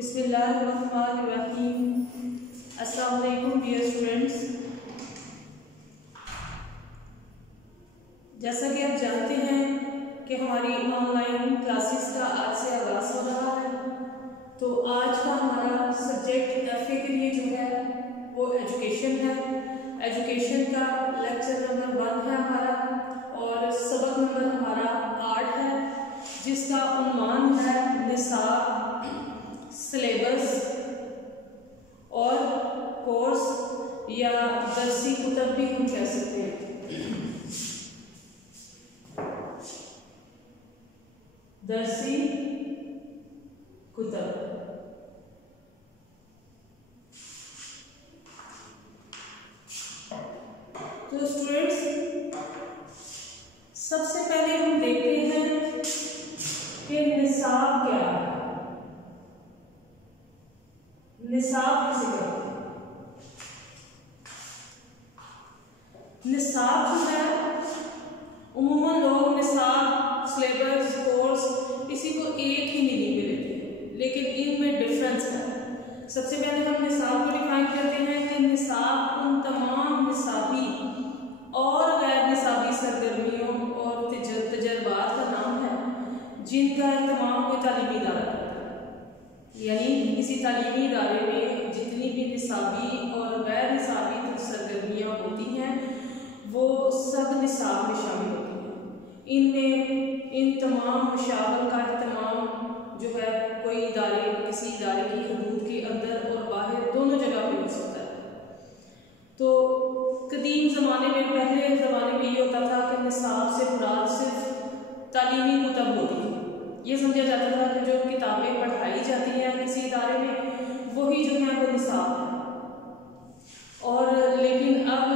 बिस्मिल्लाहिर्रहमानिर्रहीम। अस्सलाम वालेकुम डियर स्टूडेंट्स। जैसा कि आप जानते हैं कि हमारी ऑनलाइन क्लासेस का आज से आगाज़ हो रहा है, तो आज का हमारा सब्जेक्ट एफए के लिए जो है वो एजुकेशन है। एजुकेशन का लेक्चर नंबर 1 है हमारा और सबक नंबर हमारा 8 है, जिसका उन्वान है निसाब, सिलेबस और कोर्स या दरसी कुतब भी हम कह सकते हैं। दरसी कुतब। तो स्टूडेंट्स, सबसे पहले हम देखते हैं कि निसाब क्या है। निसाब किसे कहते हैं? निसाब जो है, उम्मूमन लोग निसाब, सिलेबस, कोर्स इसी को एक ही मीनिंग में लेते हैं, लेकिन इनमें डिफरेंस है। सबसे पहले हम निसाब को डिफाइन करते हैं कि निसाब उन तमाम निसाबी और गैर निसाबी सरगर्मियों और तजर्बात का नाम है जिनका इत्माम कोई तालीमी इदारा करता है। यानी किसी तालीमी इदारे में जितनी भी निसाबी और गैर निसाबी सरगर्मियाँ होती हैं वो सब निसाब में शामिल होती हैं। इनमें इन तमाम मशागल का इत्माम जो है कोई इदारे किसी इदारे की हदूद के अंदर और बाहर दोनों जगह पे हो सकता है। तो कदीम ज़माने में, पहले ज़माने में ये होता था कि निसाब से मुराद सिर्फ तालीमी कुतब होती है। ये समझा जाता था कि जो किताबें पढ़ाई जाती हैं किसी इदारे में वही जो है वो निसाब है। और लेकिन अब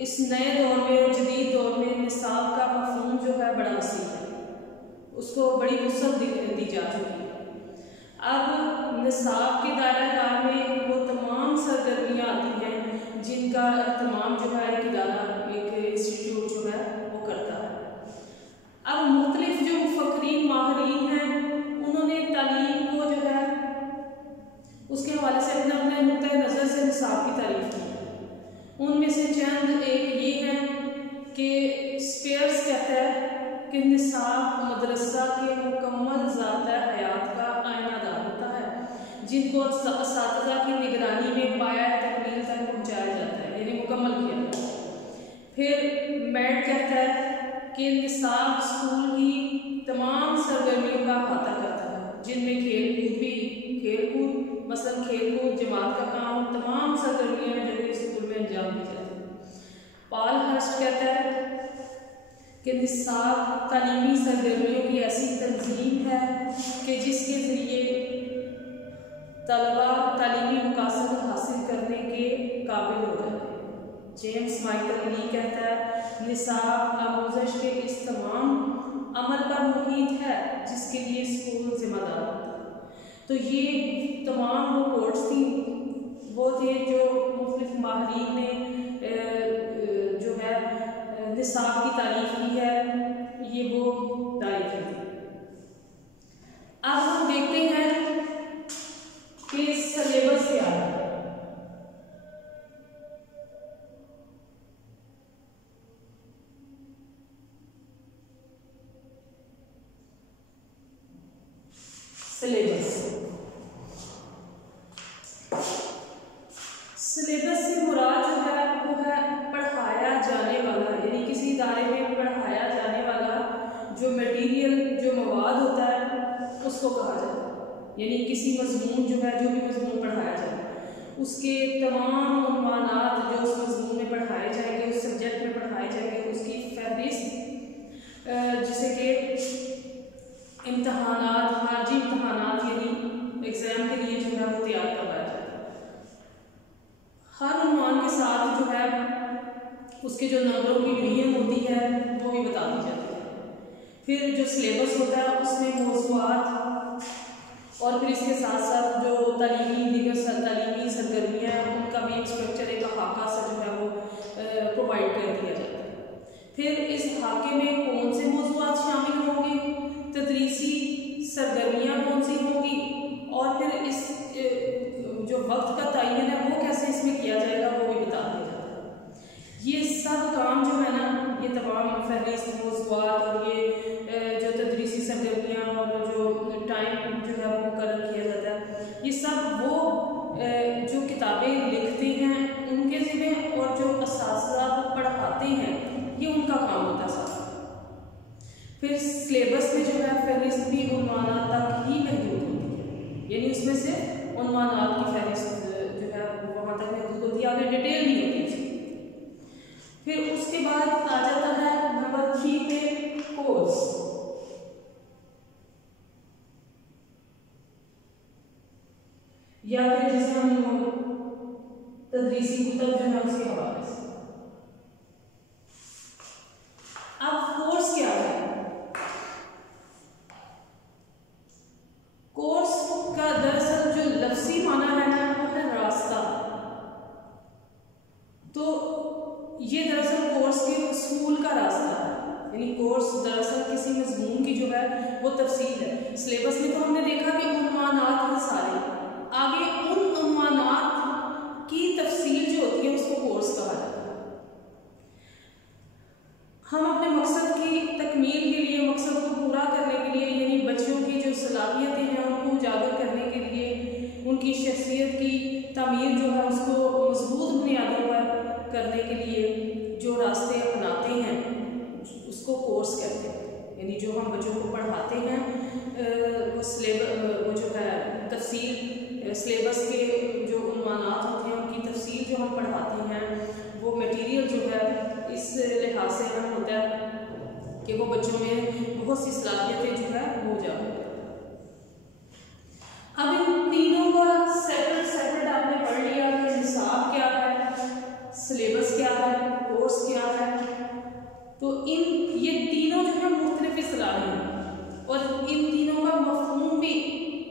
इस नए दौर में, जदीद दौर में निसाब का मफ़हूम जो है बड़ा वसी है, उसको बड़ी वसअत दी जा चुकी है। अब निसाब के दायरा में वो तमाम सरगर्मियाँ आती हैं जिनका इत्माम जो है एक इदारा, एक इंस्टीट्यूट जो है वो करता है। अब मुख्तलिफ जो मुफक्किरीन माहिरीन हैं उन्होंने तालीम को जो है उसके हवाले से अपने अपने नुक्ते नज़र से निसाब की तारीफ की। उनमें से चंद एक ये है कि स्पेयर्स कहता है कि निसाब मदरसा के मुकम्मल ज़ाता हयात का आयनादार होता है जिनको असातिज़ा की निगरानी में पाया तकमील तक पहुँचाया जाता है, यानी मुकम्मल किया जाता है। फिर मैड कहता है कि निसाब स्कूल की तमाम सरगर्मियों का अहाता करता है जिनमें खेलकूद मसलन खेलकूद, जमात का काम, तमाम सरगर्मियाँ हैं जो कि स्कूल में अंजाम दी जाती हैं। पॉल हर्स्ट कहता है कि निसाब तालीमी सरगर्मियों की ऐसी तंजीम है कि जिसके ज़रिए तलबा तालीमी मकासद हासिल करने के काबिल हो जाते हैं। जेम्स माइकल ली कहता है निसाब आमोज़श के इस तमाम अमल पर मुहित है जिसके लिए स्कूल जिम्मेदार होता है। तो ये तमाम वो कोर्स थी, वो थे जो मुख्तलिफ माहिरीन ने जो है निसाब की तारीफ की है, ये वो तारीफ थी। अब हम देखते हैं कि सिलेबस क्या है। सिलेबस से मुराद जो है वो है पढ़ाया जाने वाला, यानी किसी इदारे में पढ़ाया जाने वाला जो मटेरियल, जो मवाद होता है उसको कहा जाता है। यानी किसी मजमून जो है, जो भी मजमून पढ़ाया जाए उसके तमाम उन्वानात जो उस मजमून में पढ़ाए जाएंगे, उस सब्जेक्ट में पढ़ाए जाएंगे, उसकी फहरिस्त जिसे कि इम्तहानात, हाजी इम्तहानात यानी एग्ज़ाम के लिए जो है वो तैयार करवाया जाता है। हर उन्वान के साथ जो है उसके जो नंबरों की डिवीजन होती है वो भी बता दी जाती है। फिर जो सिलेबस होता है उसमें मौज़ूआत और फिर इसके साथ साथ जो तालीमी सरगर्मियाँ हैं उनका भी एक स्ट्रक्चर, एक खाका सा जो है वो प्रोवाइड कर दिया जाता है। फिर इस खाके में कौन से मौज़ूआत शामिल होंगे, तदरीसी सरगर्मियाँ कौन सी होंगी, और फिर मुकर्रर किया जाता है। ये सब वो जो किताबें लिखते हैं उनके ज़िम्मे, और जो असातिज़ा को पढ़ाते हैं ये उनका काम होता है सारा। फिर सिलेबस में जो है फहरिस्त भी उन्वानात तक ही महदूद होती है, यानी उसमें से उन्वानात की फहरिस्त जो है वहाँ तक महदूद होती है, आगे डिटेल नहीं होती उसकी। फिर उसके बाद आ जाता है नंबर 3 पे कोर्स। या फिर जिसे हम तदरीसी कुतब जो है उसके हवाले से। अब कोर्स क्या है? कोर्स का दरअसल जो लफ्जी माना है ना वो है रास्ता। तो ये दरअसल कोर्स के उसूल का रास्ता है, यानी कोर्स दरअसल किसी मजमून की जो है वो तफसील है। सिलेबस में तो हमने देखा कि उन्वानात हैं सारे, आगे उन उन्वानात की तफसील जो होती है उसको कोर्स कहा जाता है। हम अपने मकसद की तकमील के लिए, मकसद को पूरा करने के लिए, यानी बच्चों की जो सलाहियतें हैं उनको उजागर करने के लिए, उनकी शख्सियत की तामीर जो है उसको मजबूत बुनियादों पर करने के लिए जो रास्ते अपनाते हैं उसको कोर्स कहते हैं। यानी जो हम बच्चों को पढ़ाते हैं वो जो है तफसील सिलेबस के जो उन्वानात होते हैं उनकी तफसील जो हम पढ़ाते हैं वो मटेरियल जो है इस लिहाज से अहम होता है कि वो बच्चों में बहुत सी सलाहियतें जो है हो जाए। अब इन तीनों का सेपरेट आपने पढ़ लिया कि निसाब क्या है, सिलेबस क्या है, कोर्स क्या है। तो ये तीनों जो है मुख्तलिफ इस्तिलाहें हैं और इन तीनों का मफहूम भी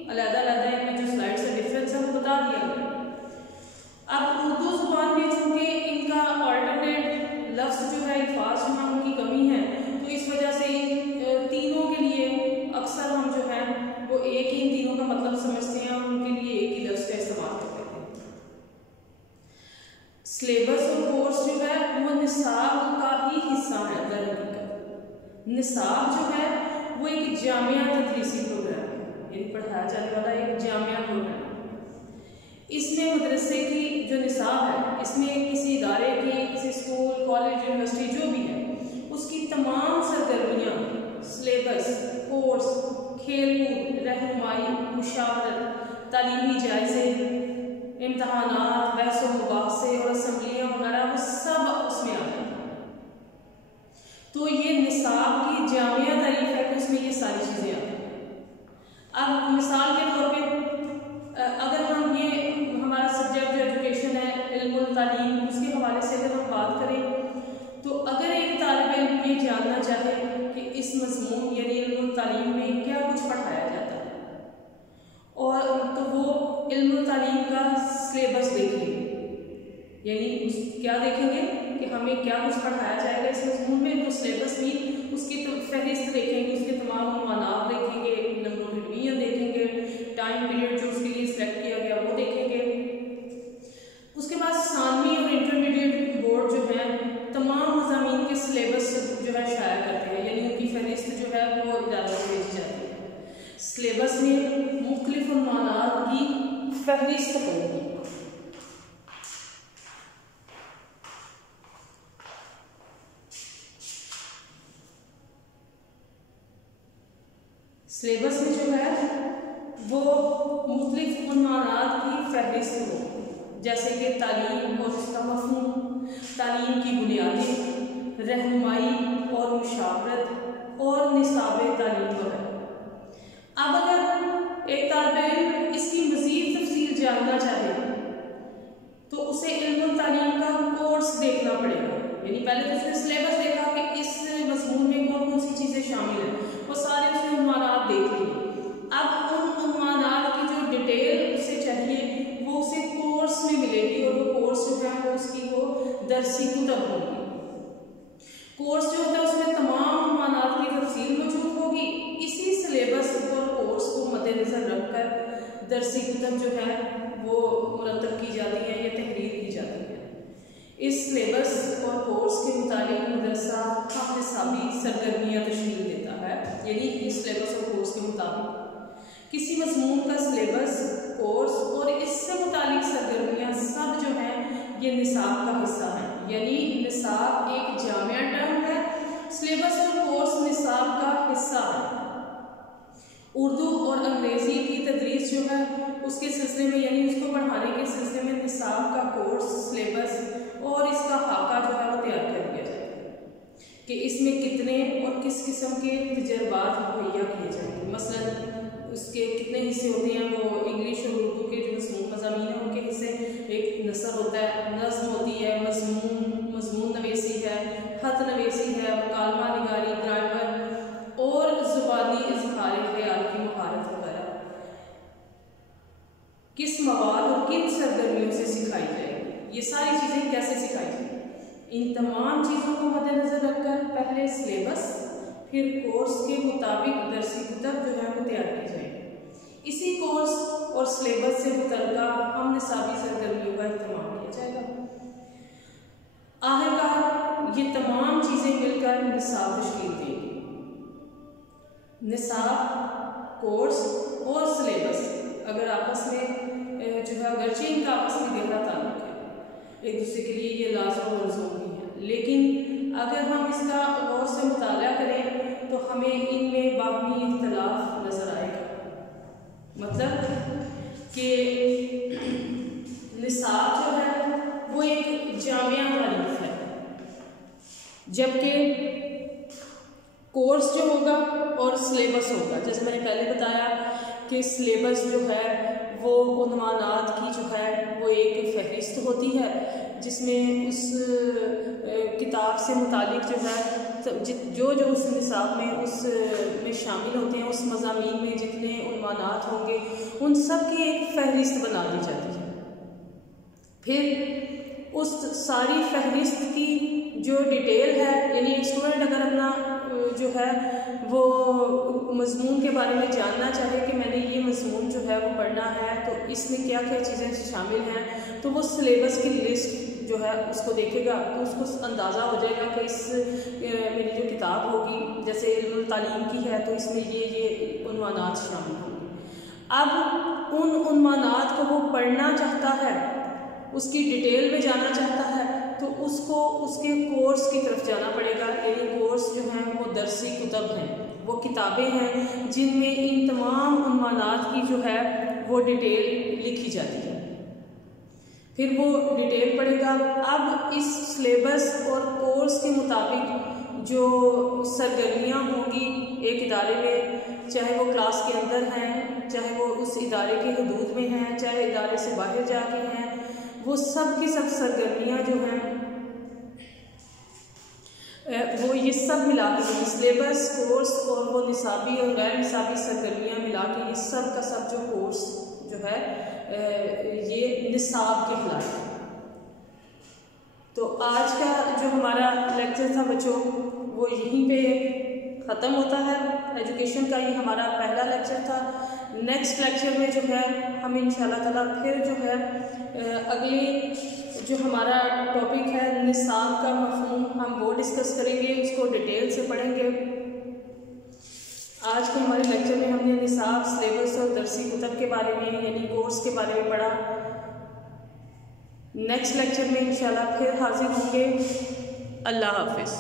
अलग-अलग है। जो स्लाइड से डिफरेंस है वो बता दिया गया। अब उर्दू जुबान में चूंकि इनका ऑल्टरनेट लफ्ज़ जो है अल्फाज जो है उनकी कमी है, तो इस वजह से इन तीनों के लिए अक्सर हम जो है वो एक ही इन तीनों का मतलब समझते हैं और उनके लिए एक ही लफ्ज़ का इस्तेमाल करते हैं। सिलेबस और कोर्स जो है वो निसाब का ही हिस्सा है। दरअसल निसाब जो है वो एक जामिया तदरीसी प्रोग्राम है, यानी पढ़ाया जाने वाला एक जामिया प्रोग्राम। इसमें मदरसे की जो निसाब है इसमें किसी इदारे की, किसी स्कूल, कॉलेज, यूनिवर्सिटी जो भी है उसकी तमाम सरगर्मियाँ, सिलेबस, कोर्स, खेलकूद, रहनुमाई, मुशावरत, तालीमी जायजे, इम्तहानात, बहस व मुबाहसे और असम्बलियाँ वगैरह वो सब उसमें आ जाते हैं। तो ये निसाब की जामिया तारीफ है कि उसमें ये सारी चीज़ें आती हैं। अब मिसाल के तौर पे अगर हम ये हमारा सब्जेक्ट जो एजुकेशन है इल्मुल तालीम, उसके हवाले से अगर हम बात करें तो अगर एक तालिब इल्म ये जानना चाहे कि इस मज़मून यानी इल्मुल तालीम में क्या कुछ पढ़ाया जाता है और तो वो इल्मुल तालीम का सिलेबस देखेंगे, यानी क्या देखेंगे कि हमें क्या कुछ पढ़ाया जाएगा इस मज़मून में। तो सिलेबस भी उसकी तो फहरिस्त देखेंगे, उसके तमाम उन्वानात देखेंगे, नंबरों की डिवीज़न देखेंगे, टाइम पीरियड जो उसके लिए सिलेक्ट किया गया वो देखेंगे। उसके बाद सानवी और इंटरमीडिएट बोर्ड जो है तमाम मज़ामीन के सिलेबस जो है शाया करते हैं, यानी उनकी फहरिस्त जो है वो इदारों को भेजी जाती है। सिलेबस में मुख्तलिफ उन्वानात की फहरिस्त होगी। सिलेबस में जो है वो मुख्तलिफ उन्वानात की फहरिस्त हो, जैसे कि तालीम और उसका मफ़हूम, तालीम की बुनियादें, रहनुमाई और मुशावरत और निसाब तालीम वगैरह। अब अगर एक तालिब इल्म इसकी मज़ीद तफसील जानना चाहे तो उसे इल्मुल तालीम का कोर्स देखना पड़ेगा। यानी पहले तो उसने सिलेबस देखा कि इस मज़मून में कौन कौन सी चीज़ें शामिल हैं, वो सारे उसने उन्वानात देख लिए। अब उन उन्वानात की जो डिटेल उसे चाहिए वो उसे कोर्स में मिलेगी और वो कोर्स जो है वो उसकी वो दरसी कुतब होगी। कोर्स जो होता है उसमें तमाम उन्वानात की तफसील मौजूद होगी। इसी सिलेबस और कोर्स को मद्देनज़र रखकर दरसी कुतब जो है वो मुरतब की जाती है या तहरीर की जाती है। इस सिलेबस और कोर्स के मुताबिक मदरसा हिसाबी सरगर्मियाँ तशकील देता है, यानी इस सिलेबस और कोर्स के मुताबिक किसी मज़मून का ये निसाब का हिस्सा है। यानी निसाब एक जामिया टर्म है, सिलेबस और कोर्स निसाब का हिस्सा है। उर्दू और अंग्रेजी की तदरीस जो है उसके सिलसिले में, यानी उसको पढ़ाने के सिलसिले में निसाब का कोर्स, सिलेबस और इसका खाका जो है वो तैयार कर दिया जाएगा कि इसमें कितने और किस किस्म के तजर्बात मुहैया किए जाएंगे। मसलन उसके कितने हिस्से होते हैं, वो इंग्लिश और उर्दू के जो मज़ामीन हैं उनके हिस्से, एक नसर होता है, नज़्म होती है, मजमून नवेसी है, खत नवेसी है, मुकालमा निगारी, ग्रामर और ज़ुबानी इज़हार ख्याल की महारत वगैरह किस मवाद और किन सरगर्मियों से सिखाई जाएगी, ये सारी चीज़ें कैसे सिखाई जाएगी। इन तमाम चीज़ों को मद्देनजर रखकर पहले सिलेबस फिर कोर्स के मुताबिक दरसी किताब जो है वो तैयार की जाएगी। इसी कोर्स और सिलेबस से मुतल्लिका हम निसाबी सरगर्मियों का इस्तेमाल किया जाएगा। आखिरकार ये तमाम चीज़ें मिलकर निसाब तश्कील देंगी। निसाब, कोर्स और सिलेबस अगर आपस में जो है, अगरचे इनका आपस में गहरा ताल्लुक है, एक दूसरे के लिए ये लाज़िम और लज़ूम भी है, लेकिन अगर हम इसका गौर से मुताला करें तो हमें इनमें बाहमी इख्तिलाफ नज़र आएगा। मतलब कि निसाब जो है वो एक जामिया तारीफ है, जबकि कोर्स जो होगा और सिलेबस होगा, जैसे मैंने पहले बताया कि सिलेबस जो है वो उन्वानात की जो है वो एक फहरिस्त होती है, जिसमें उस किताब से मुतालिक जो है जो उस निसाब में उस में शामिल होते हैं, उस मज़ामीन में जितने उन्वानात होंगे उन सब की एक फहरिस्त बना दी जाती है। फिर उस सारी फहरिस्त की जो डिटेल है, यानी एक स्टूडेंट अगर अपना जो है वो मज़मून के बारे में जानना चाहे कि मैंने ये मज़मून जो है वो पढ़ना है तो इसमें क्या क्या चीज़ें शामिल हैं, तो वो सिलेबस की लिस्ट जो है उसको देखेगा तो उसको अंदाज़ा हो जाएगा कि इस मेरी जो किताब होगी, जैसे इल्मुल तालीम की है तो इसमें ये उन्वानात शामिल होंगे। अब उन उन्वानात को वो पढ़ना चाहता है, उसकी डिटेल में जाना चाहता है, तो उसको उसके कोर्स की तरफ जाना पड़ेगा। यानी कोर्स जो हैं वो दरसी कुतब हैं, वो किताबें हैं जिनमें इन तमाम उन्वानात की जो है वो डिटेल लिखी जाती है। फिर वो डिटेल पढ़ेगा। अब इस सिलेबस और कोर्स के मुताबिक जो सरगर्मियाँ होंगी एक इदारे में, चाहे वो क्लास के अंदर हैं, चाहे वो उस इदारे के हदूद में हैं, चाहे इदारे से बाहर जाके हैं, वो सब की सब सरगर्मियाँ जो हैं वो ये सब मिला के सिलेबस, कोर्स और वो निसाबी और गैर निसाबी सरगर्मियाँ मिला के ये सब का सब जो कोर्स जो है ये निसाब के खिलाफ। तो आज का जो हमारा लेक्चर था बच्चों वो यहीं पे ख़त्म होता है। एजुकेशन का ये हमारा पहला लेक्चर था। नेक्स्ट लेक्चर में जो है हम इंशाल्लाह ताला फिर जो है अगली जो हमारा टॉपिक है निसाब का मफ़हूम, हम वो डिस्कस करेंगे, उसको डिटेल से पढ़ेंगे। आज के हमारे लेक्चर में हमने निसाब, सिलेबस और दरसी कुतब के बारे में यानी कोर्स के बारे में पढ़ा। नेक्स्ट लेक्चर में इंशाल्लाह फिर हाजिर होंगे। अल्लाह हाफिज़।